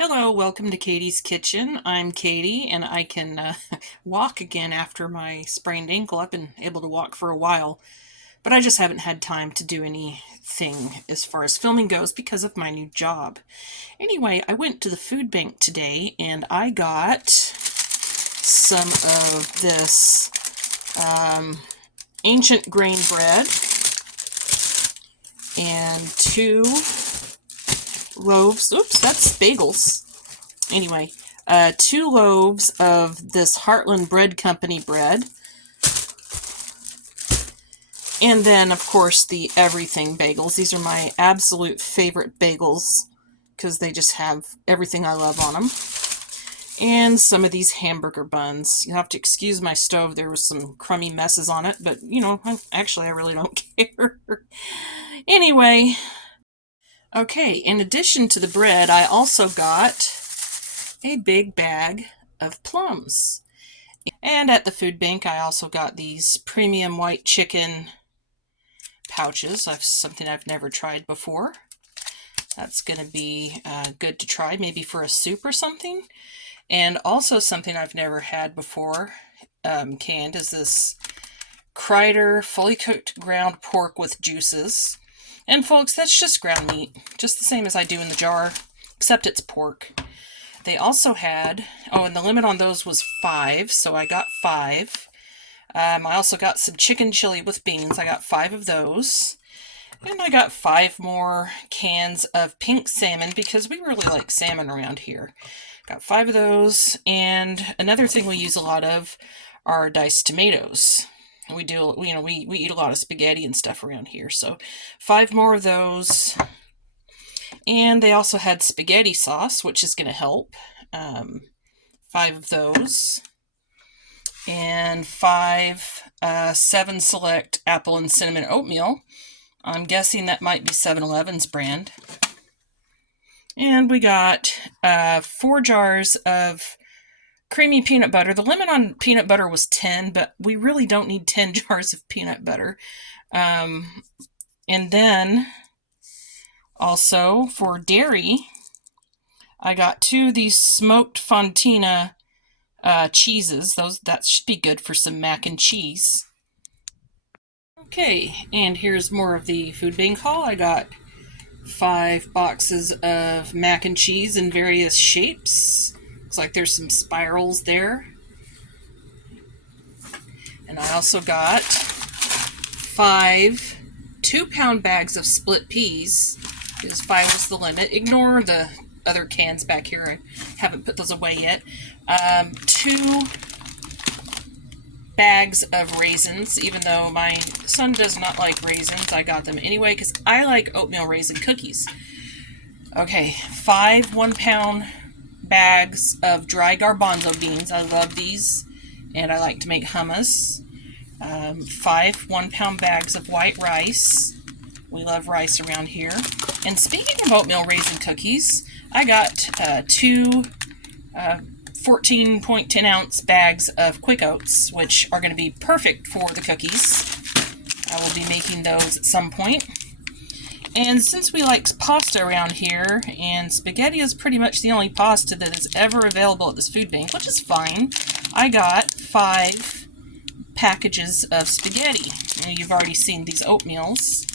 Hello, welcome to Katie's Kitchen. I'm Katie, and I can walk again after my sprained ankle. I've been able to walk for a while, but I just haven't had time to do anything as far as filming goes because of my new job. Anyway, I went to the food bank today, and I got some of this ancient grain bread and 2 loaves. Oops, that's bagels. Anyway, 2 loaves of this Heartland Bread Company bread. And then, of course, the everything bagels. These are my absolute favorite bagels because they just have everything I love on them. And some of these hamburger buns. You have to excuse my stove. There was some crummy messes on it, but, you know, I really don't care. Anyway, okay, in addition to the bread, I also got a big bag of plums. And at the food bank, I also got these premium white chicken pouches. Something I've never tried before. That's going to be good to try, maybe for a soup or something. And also something I've never had before, canned, is this Kreider fully cooked ground pork with juices. And folks, that's just ground meat, just the same as I do in the jar, except it's pork. They also had, and the limit on those was 5, so I got 5. I also got some chicken chili with beans. I got 5 of those. And I got 5 more cans of pink salmon because we really like salmon around here. Got 5 of those. And another thing we use a lot of are diced tomatoes. We do, we eat a lot of spaghetti and stuff around here. So 5 more of those. And they also had spaghetti sauce, which is going to help. 5 of those. And 5 7 Select apple and cinnamon oatmeal. I'm guessing that might be 7-Eleven's brand. And we got 4 jars of creamy peanut butter. The limit on peanut butter was 10, but we really don't need 10 jars of peanut butter. And then also for dairy, I got 2 of these smoked Fontina cheeses. That should be good for some mac and cheese. Okay, and here's more of the food bank haul. I got 5 boxes of mac and cheese in various shapes. Looks like there's some spirals there. And I also got 5 2-pound bags of split peas, because 5 was the limit. Ignore the other cans back here. I haven't put those away yet. 2 bags of raisins, even though my son does not like raisins. I got them anyway because I like oatmeal raisin cookies. Okay, 5 1-pound bags of dry garbanzo beans. I love these, and I like to make hummus. 5 1-pound bags of white rice. We love rice around here. And speaking of oatmeal raisin cookies, I got 2 14.10 ounce bags of Quick Oats, which are going to be perfect for the cookies. I will be making those at some point. And since we like pasta around here, and spaghetti is pretty much the only pasta that is ever available at this food bank, which is fine, I got 5 packages of spaghetti. And you've already seen these oatmeals.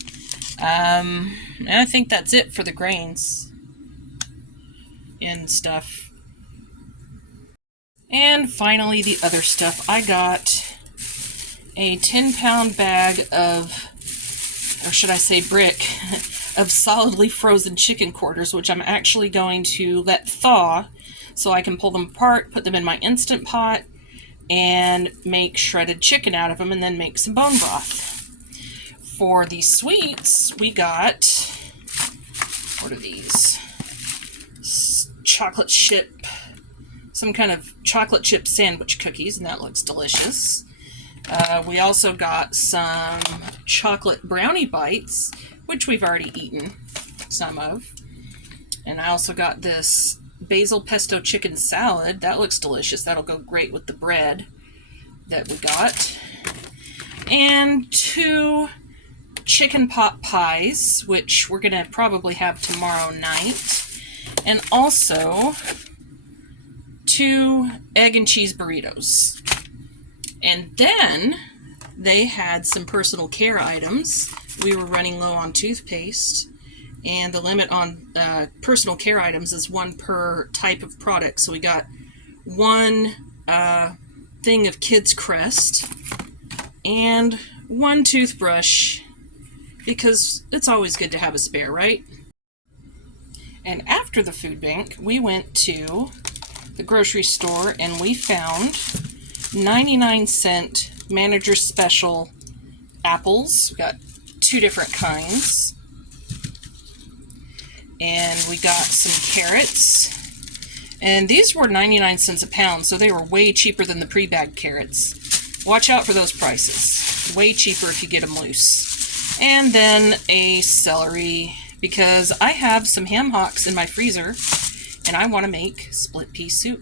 And I think that's it for the grains and stuff. And finally, the other stuff. I got a 10-pound bag of, or should I say brick, of solidly frozen chicken quarters, which I'm actually going to let thaw so I can pull them apart, put them in my Instant Pot, and make shredded chicken out of them, and then make some bone broth. For the sweets, we got, what are these? Chocolate chip, some kind of chocolate chip sandwich cookies, and that looks delicious. We also got some chocolate brownie bites, which we've already eaten some of. And I also got this basil pesto chicken salad. That looks delicious. That'll go great with the bread that we got. And 2 chicken pot pies, which we're going to probably have tomorrow night. and also 2 egg and cheese burritos. And then they had some personal care items. We were running low on toothpaste, and the limit on personal care items is 1 per type of product. So we got 1 thing of Kids Crest and 1 toothbrush, because it's always good to have a spare, right? And after the food bank, we went to the grocery store and we found 99-cent Manager Special apples. We got 2 different kinds. And we got some carrots. And these were 99 cents a pound, so they were way cheaper than the pre-bagged carrots. Watch out for those prices. Way cheaper if you get them loose. And then a celery, because I have some ham hocks in my freezer, and I want to make split pea soup.